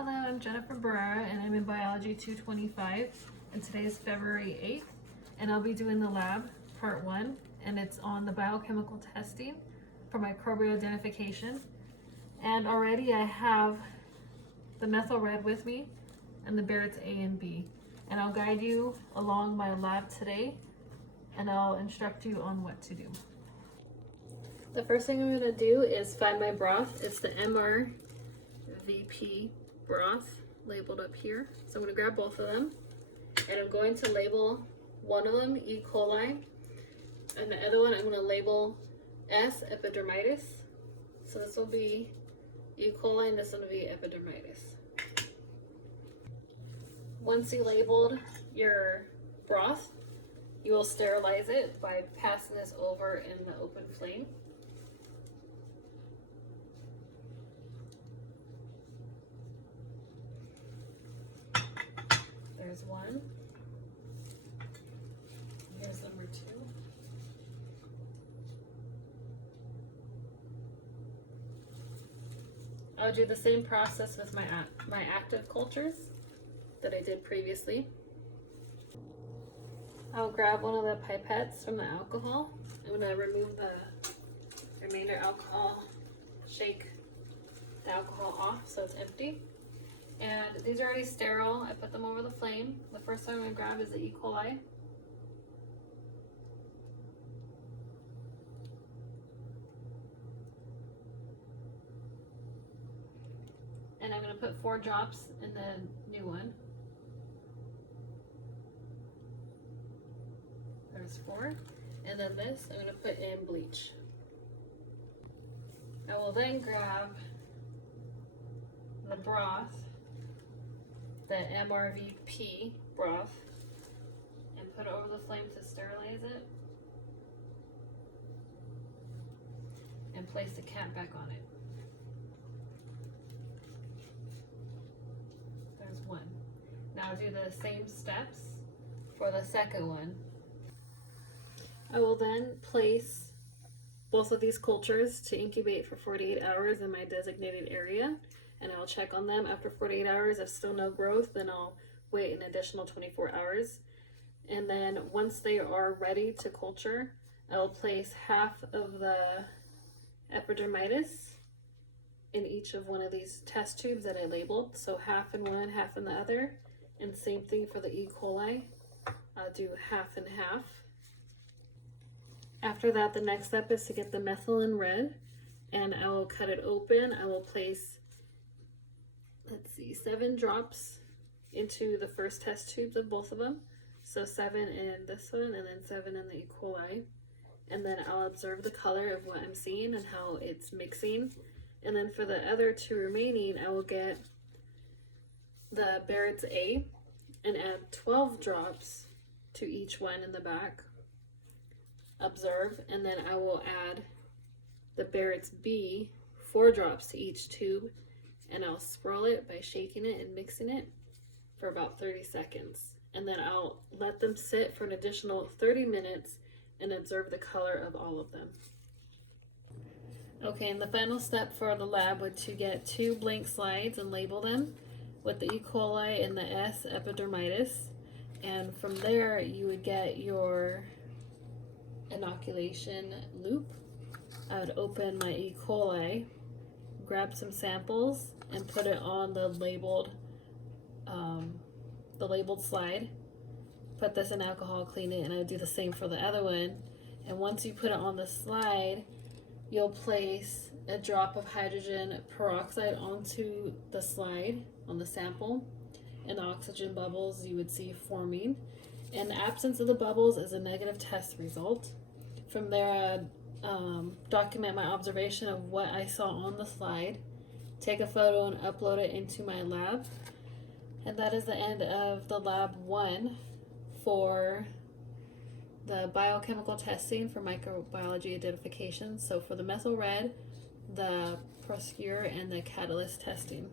Hello, I'm Jennifer Barrera and I'm in Biology 225 and today is February 8th and I'll be doing the lab part 1 and it's on the biochemical testing for microbial identification. And already I have the methyl red with me and the Barrett's A and B, and I'll guide you along my lab today and I'll instruct you on what to do. The first thing I'm going to do is find my broth. It's the MRVP broth labeled up here. So I'm going to grab both of them and I'm going to label one of them E. coli and the other one I'm going to label S. epidermidis. So this will be E. coli and this one will be epidermidis. Once you labeled your broth, you will sterilize it by passing this over in the open flame. There's one. Here's number 2. I'll do the same process with my active cultures that I did previously. I'll grab one of the pipettes from the alcohol. I'm going to remove the remainder alcohol, shake the alcohol off so it's empty. And these are already sterile. I put them over the flame. The first one I'm going to grab is the E. coli. And I'm going to put 4 drops in the new one. There's 4. And then this I'm going to put in bleach. I will then grab the broth, the MRVP broth, and put it over the flame to sterilize it. And place the cap back on it. There's 1. Now do the same steps for the second one. I will then place both of these cultures to incubate for 48 hours in my designated area, and I'll check on them after 48 hours. If still no growth, then I'll wait an additional 24 hours. And then once they are ready to culture, I'll place half of the epidermidis in each of one of these test tubes that I labeled. So half in one, half in the other. And same thing for the E. coli. I'll do half and half. After that, the next step is to get the methyl in red, and I will cut it open. I will place, 7 drops into the first test tubes of both of them. So 7 in this one and then 7 in the E. coli. And then I'll observe the color of what I'm seeing and how it's mixing. And then for the other 2 remaining, I will get the Barrett's A and add 12 drops to each one in the back. Observe, and then I will add the Barrett's B, 4 drops to each tube, and I'll swirl it by shaking it and mixing it for about 30 seconds. And then I'll let them sit for an additional 30 minutes and observe the color of all of them. Okay, and the final step for the lab would to get 2 blank slides and label them with the E. coli and the S. epidermidis. And from there, you would get your inoculation loop. I would open my E. coli, grab some samples, and put it on the labeled slide. Put this in alcohol, clean it, and I would do the same for the other one. And once you put it on the slide, you'll place a drop of hydrogen peroxide onto the slide on the sample, and the oxygen bubbles you would see forming. And the absence of the bubbles is a negative test result. From there, I'd document my observation of what I saw on the slide, take a photo and upload it into my lab. And that is the end of the lab 1 for the biochemical testing for microbiology identification. So for the methyl red, the Proskauer, and the Catalase testing.